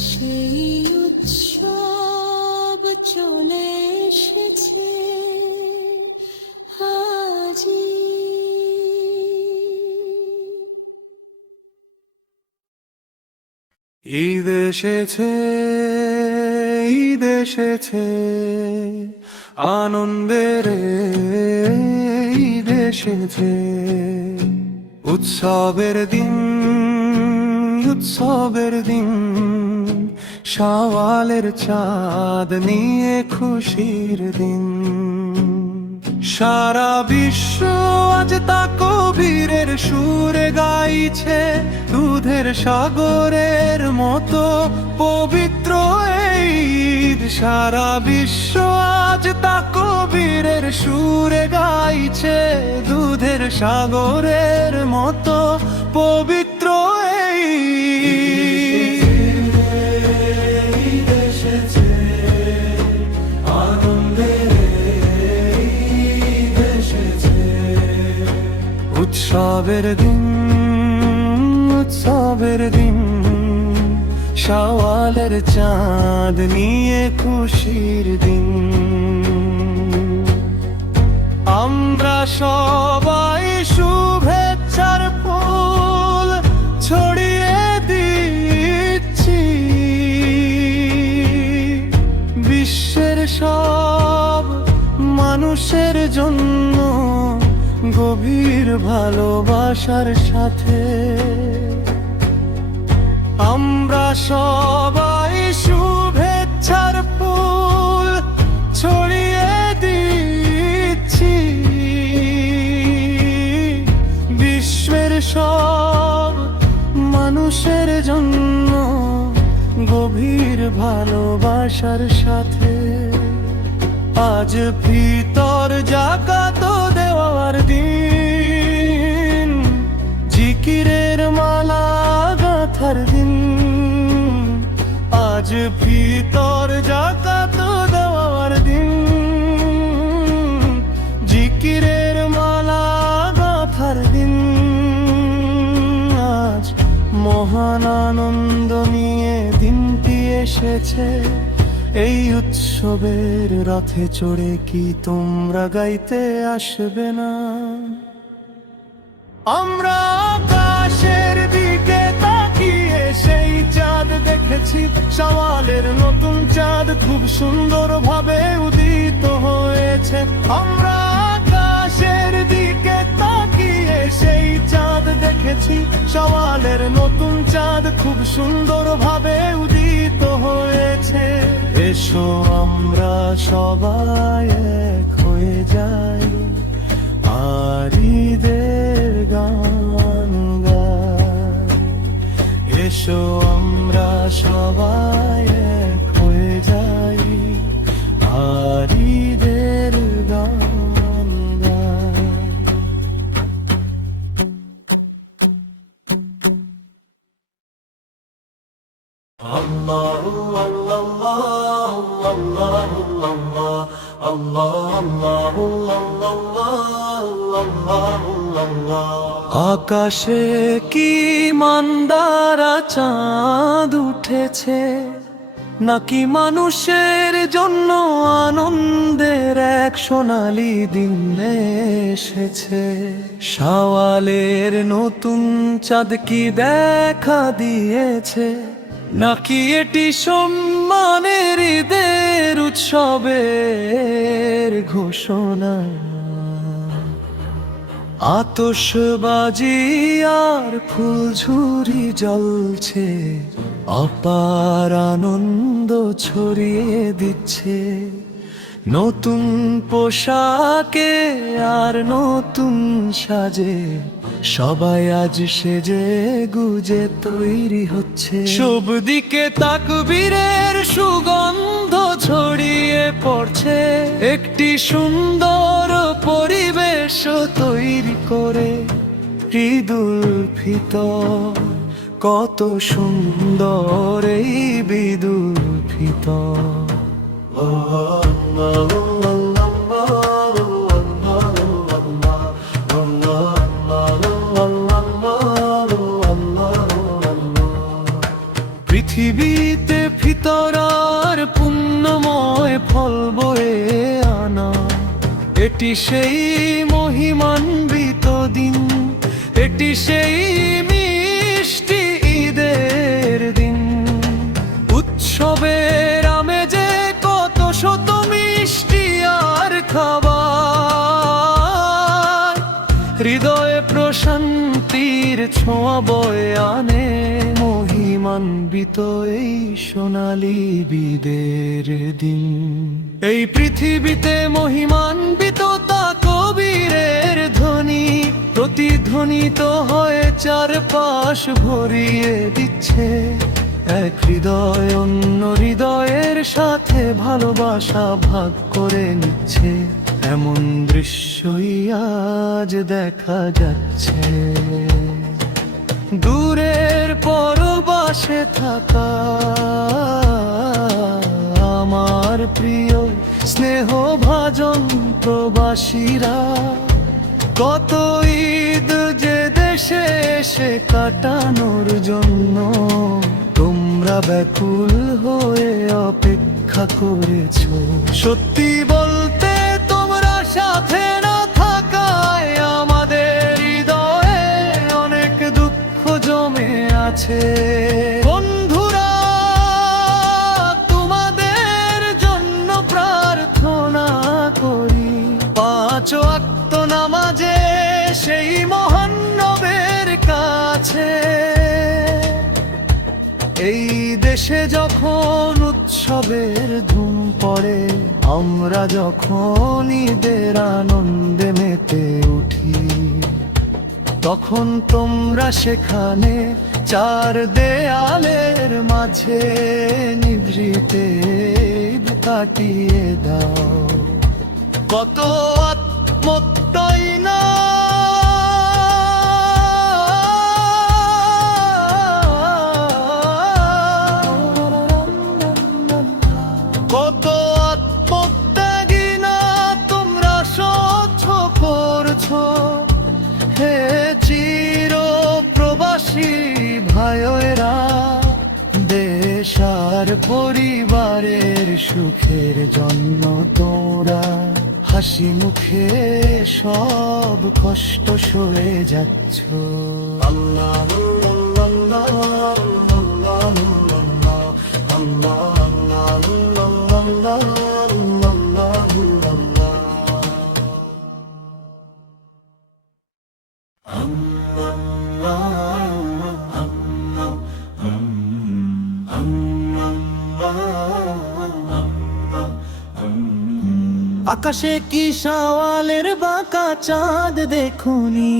সেই উৎসব চলে এসেছে আজি। ঈদ এসেছে, ঈদ এসেছে, আনন্দের ঈদ এসেছে। উৎসবের দিন, উৎসবের দিন, শাওয়ালের চাঁদ নিয়ে খুশির দিন। সারা বিশ্ব আজ তাকবীরের সুরে গাইছে, দুধের সাগরের মতো পবিত্র এই ঈদ। সারা বিশ্ব আজ তাকবীরের সুরে গাইছে, দুধের সাগরের মতো পবিত্র এই ঈদ এসেছে, আনন্দের ঈদ এসেছে। উৎসবের দিন, উৎসবের দিন, শাওয়ালের চাঁদ নিয়ে খুশির দিন। আমরা সবাই শুভেচ্ছার ফুল ছড়িয়ে দিচ্ছি, বিশ্বের সব মানুষের জন্য গভীর ভালোবাসার সাথে। আমরা সবাই শুভেচ্ছার ফুল ছড়িয়ে দিচ্ছি, বিশ্বের সব মানুষ মানুষের জন্য গভীর ভালোবাসার সাথে আজ ভিতর জাকাত দেওয়ার দিন, জিকিরের মালা গাঁথার দিন। আজ ভিতর জাকাত দেওয়ার দিন, জিকিরের মালা গাঁথার দিন। আজ মহান আনন্দ নিয়ে দিনটি এসেছে, এই উৎসবের রথে চড়ে কি তোমরা গাইতে আসবে না? আমরা আকাশের দিকে তাকিয়ে সেই চাঁদ দেখেছি, শাওয়ালের নতুন চাঁদ খুব সুন্দর ভাবে উদিত হয়েছে। আমরা আকাশের দিকে তাকিয়ে সেই চাঁদ দেখেছি, শাওয়ালের নতুন চাঁদ খুব সুন্দর ভাবে উদিত হয়েছে। এসো আমরা সবাই এক হয়ে যাই, আর ঈদের গান গাই। এসো আমরা সবাই এক হয়ে যাই, আর ঈদের গান গাই। আল্লাহু আল্লাহ আল্লাহু আল্লাহ আল্লাহু আল্লাহ। আকাশে কি মন্দারা চাঁদ উঠেছে, নাকি মানুষের জন্য আনন্দের এক সোনালী দিন এসেছে? শাওয়ালের নতুন চাঁদ কি দেখা দিয়েছে, নাকি এটি সম্মানের ঈদের উৎসবের ঘোষণা? আতশবাজি আর ফুলঝুরি জ্বলছে, অপার আনন্দ ছড়িয়ে দিচ্ছে। নতুন পোশাকে আর নতুন সাজে সবাই আজ সেজে গুজে তৈরি হচ্ছে। সব দিকে তাকবীরের সুগন্ধ ছড়িয়ে পড়ছে, একটি সুন্দর পরিবেশ তৈরি করে। ঈদুল ফিতর কত সুন্দর এই ঈদুল ফিতর। পৃথিবীতে ফিতরার পুণ্যময় ফল বয়ে আনা, এটি সেই মহিমান্বিত দিন, এটি সেই মিষ্টি ঈদের দিন। উৎসবের আমেজে কত শত মিষ্টি আর খাবার, হৃদয়ে প্রশান্তির ছোঁয়া বয়ে আনে মহিমান্বিত এই সোনালী ঈদের দিন। এই পৃথিবীতে মহিমান্বিত তাকবীরের ধ্বনি প্রতিধ্বনিত হয়ে চারপাশ ভরিয়ে দিচ্ছে। এক হৃদয় অন্য হৃদয়ের সাথে ভালোবাসা ভাগ করে নিচ্ছে, এমন দৃশ্যই আজ দেখা যাচ্ছে। দূরের পরবাসে থাকা আমার প্রিয় স্নেহভাজন প্রবাসীরা, কত ঈদ যে দেশে এসে কাটানোর জন্য তোমরা ব্যাকুল হয়ে অপেক্ষা করেছো। সত্যি বলতে তোমরা সাথে না থাকায় আমাদের হৃদয়ে অনেক দুঃখ জমে আছে। বন্ধুরা, তোমাদের জন্য প্রার্থনা করি, 5 ওয়াক্ত নামাজে সেই মহান নবের কাছে। এই দেশে যখন উৎসবের ধুম পড়ে, আমরা যখন ঈদের আনন্দে মেতে উঠি, তখন তোমরা সেখানে চার দেয়ালের মাঝে নিভৃতে কাটিয়ে দাও। কত আত্মত্যাই না কত আত্মত্যাগী না তোমরা সহ্য করছো। হে চির প্রবাসী ভাইয়েরা, দেশ আর পরিবারের সুখের জন্য তোমরা হাসি মুখে সব কষ্ট সয়ে যাচ্ছ। আল্লাহ আল্লাহ আল্লাহ আল্লাহ আল্লাহ আকাশে কি শাওয়ালের বাঁকা চাঁদ দেখুনি,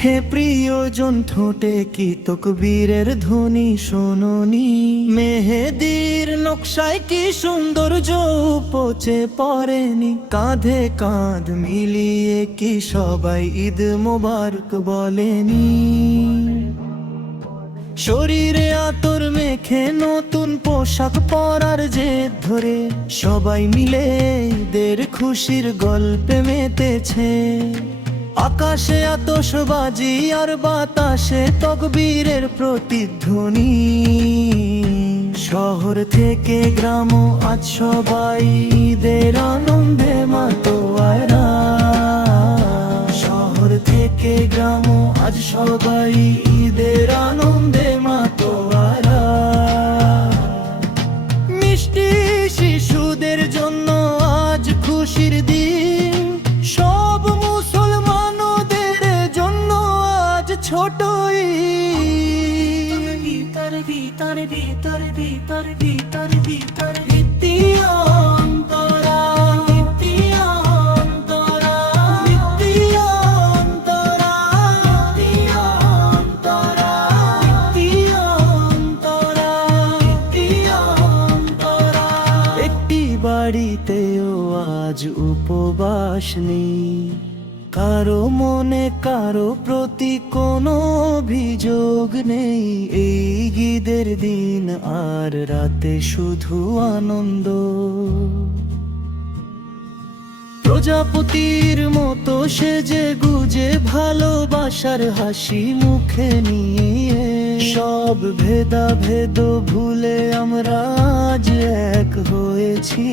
হে প্রিয়জন ঠোঁটে কি তকবীরের ধ্বনি শোনোনি। মেহেদির নকশায় কি সৌন্দর্য উপচে পড়েনি, কাঁধে কাঁধ মিলিয়ে কি সবাই ঈদ মোবারক বলেনি। শরীরে আতর মেখে নতুন পোশাক পরার জেদ ধরে সবাই মিলে ঈদের খুশির গল্পে মেতেছে। আকাশে আতশবাজি আর বাতাসে তকবীরের প্রতিধ্বনি। শহর থেকে গ্রাম আজ সবাই ঈদের আনন্দে মাতোয়ারা। শহর থেকে গ্রাম আজ সবাই ঈদের আনন্দে মাতোয়ারা। মিষ্টি শিশুদের জন্য আজ খুশির দিন, সব মুসলমানদের জন্য আজ ছোট ঈদ। ভিতরে ভিতরে ভিতরে ভিতরে ভিতরে ভিতরে অন্তরা বাড়িতেও আজ উপবাস নেই, কারো মনে কারো প্রতি কোনো অভিযোগ নেই। এই ঈদের দিন আর রাতে শুধু আনন্দ। প্রজাপতির মতো সেজে গুজে ভালোবাসার হাসি মুখে নিয়ে সব ভেদাভেদ ভুলে আমরা আজ এক হয়েছি।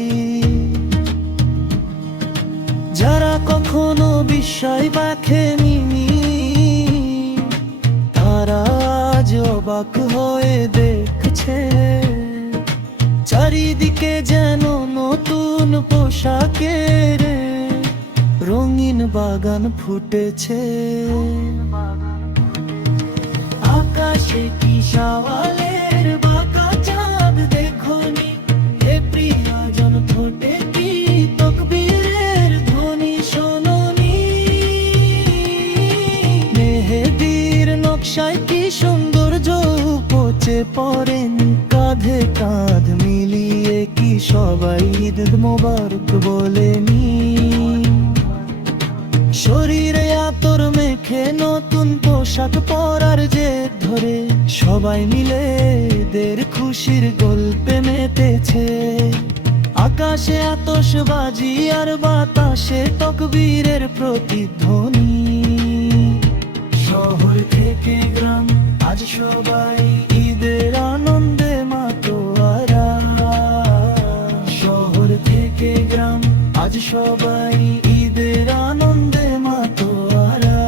যারা কখনো বিস্ময় দেখেনি তারা আজ অবাক হয়ে দেখছে। চারিদিকে যেন নতুন পোশাকের রঙিন বাগান ফুটেছে। আকাশে কি শাওয়ালের বাঁকা চাঁদ দেখোনি, হে প্রিয়জন ঠোঁটে কি তকবীরের ধ্বনি শোনোনি। মেহেদির নকশায় কি সৌন্দর্য উপচে পড়েনি, কাঁধে কাঁধ মিলিয়ে কি সবাই ঈদ মোবারক বলেনি। শরীরে আতর মেখে নতুন পোশাক পরার জেদ ধরে সবাই মিলে ঈদের খুশির গল্পে মেতেছে। আকাশে আতশবাজি আর বাতাসে তকবীরের প্রতিধ্বনি। শহর থেকে গ্রাম আজ সবাই ঈদের আনন্দে মাতোয়ারা। শহর থেকে গ্রাম আজ সবাই ঈদের আনন্দে মাতোয়ারা।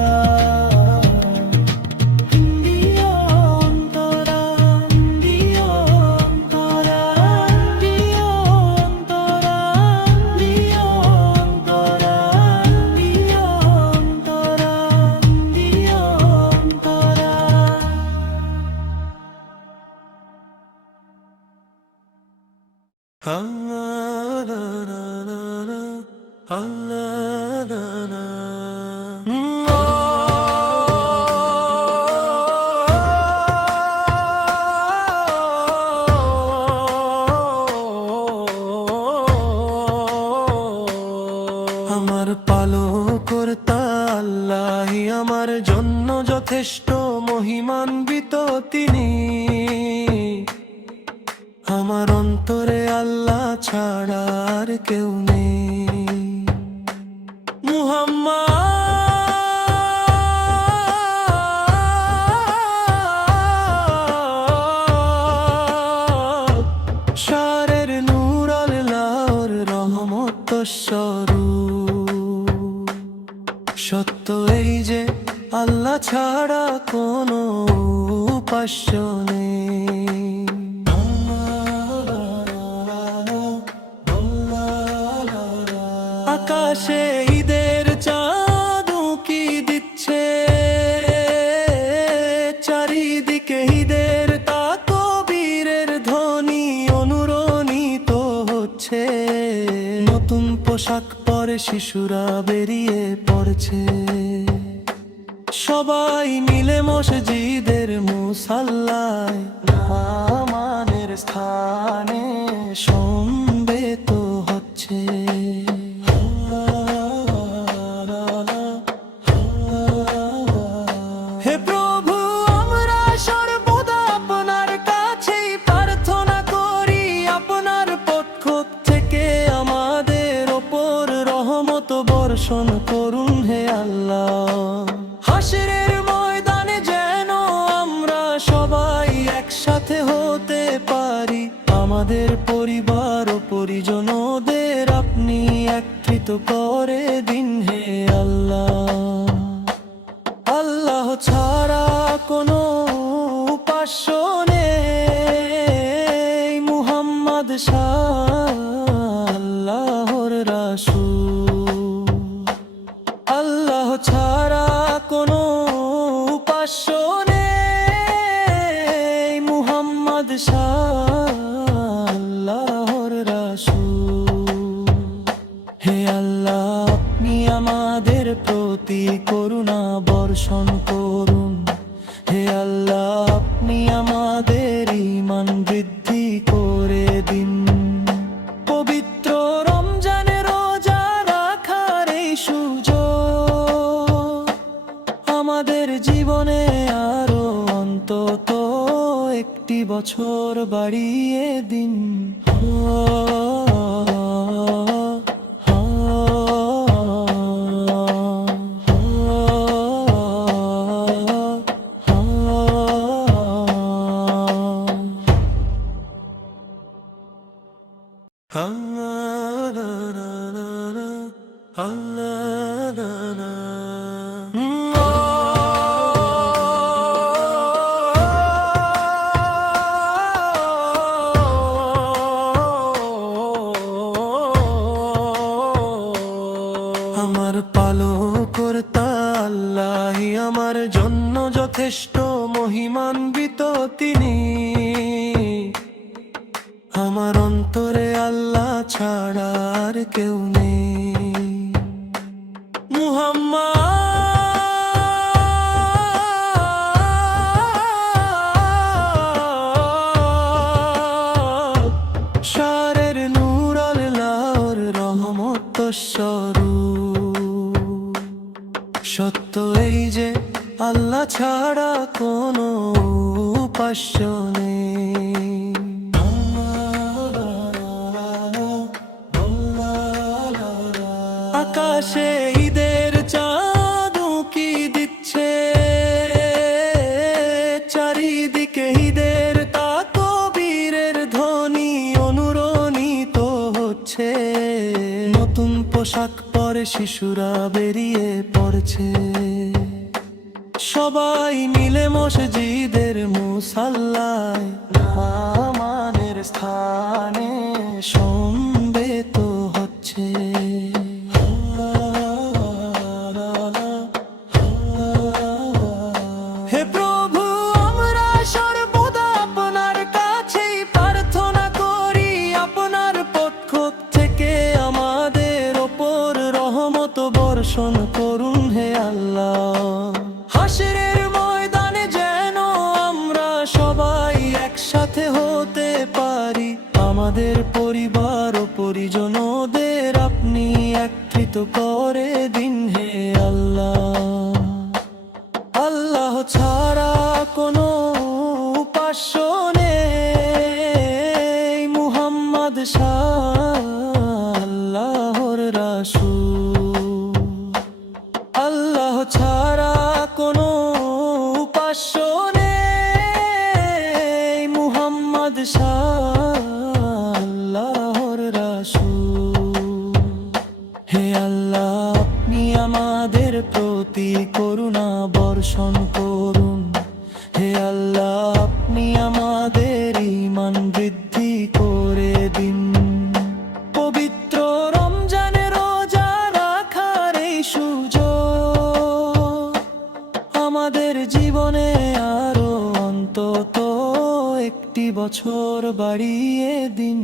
জন্য যথেষ্ট মহিমান্বিত তিনি। আমার অন্তরে আল্লাহ ছাড়া আর কেউ নেই। মুহাম্মদ শারের নূর আল্লাহর রহমত স্বরূপ। সত্য এই যে আল্লাহ ছাড়া কোনো উপাস্য নেই। আকাশে ঈদের চাঁদ উঁকি দিচ্ছে, চারিদিকে ঈদের তাকবীরের ধ্বনি অনুরণিত হচ্ছে। নতুন পোশাক পরে শিশুরা বেরিয়ে পড়ছে, সবাই মিলে মসজিদের মুসাল্লায় নামাজের স্থানে সমবেত হচ্ছে। হে প্রভু, আমরা সর্বদা আপনার কাছেই প্রার্থনা করি, আপনার পক্ষ থেকে আমাদের ওপর রহমত বর্ষণ করুন হে আল্লাহ। হাশরের ময়দানে যেন আমরা সবাই একসাথে হতে পারি, আমাদের পরিবার ও পরিজনদের আপনি একত্রিত করে দিন হে আল্লাহ। আল্লাহ ছাড়া কোনো উপাস্য নেই, মুহাম্মদ আল্লাহর রাসূল। আল্লাহ ছাড়া কোনো উপাস্য নেই, মুহাম্মদ আল্লাহর রাসূল। হে আল্লাহ, আপনি আমাদের প্রতি করুণা বর্ষণ করুন। হে আল্লাহ, আপনি আমাদের ঈমান বৃদ্ধি করে দিন। পবিত্র রমজানে রোজা রাখার এই সুযোগ আমাদের জীবনে আরো অন্তত একটি বছর বাড়িয়ে দিন। আমার পালকর্তা আল্লাহই আমার জন্য যথেষ্ট মহিমান্বিত তিনি। আমার অন্তরে আল্লাহ ছাড়া আর কেউ নেই। মুহাম্মদ শারের নূর আল্লাহর রহমত স্বরূপ। সত্য এই যে আল্লাহ ছাড়া কোনো উপাস্য নেই। আকাশে ঈদের চাঁদ উঁকি দিচ্ছে, চারিদিকে ঈদের তাকবীরের ধ্বনি অনুরণিত হচ্ছে। নতুন পোশাক পরে শিশুরা বেরিয়ে পড়ছে, সবাই মিলে মসজিদের মুসাল্লায় নামাজের স্থানে সমবেত হচ্ছে। হে প্রভু, আমরা সর্বদা আপনার কাছেই প্রার্থনা করি, আপনার পক্ষ থেকে আমাদের ওপর রহমত বর্ষণ করুন হে আল্লাহ। হাশরের ময়দানে যেন আমরা সবাই একসাথে হতে পারি, আমাদের পরিবার ও পরিজনদের আপনি একত্রিত করে দিন হে আল্লাহ। ছাড়া কোনো উপাস্য নেই, মুহাম্মদ আল্লাহর রাসূল। আল্লাহ ছাড়া কোনো উপাস্য নেই, মুহাম্মদ আল্লাহর রাসূল। হে আল্লাহ, আপনি আমাদের প্রতি করুণা বর্ষণ করুন। হে আল্লাহ, আপনি আমাদের ঈমান বৃদ্ধি করে দিন। পবিত্র রমজানে রোজা রাখার এই সুযোগ আমাদের জীবনে আরো অন্তত একটি বছর বাড়িয়ে দিন।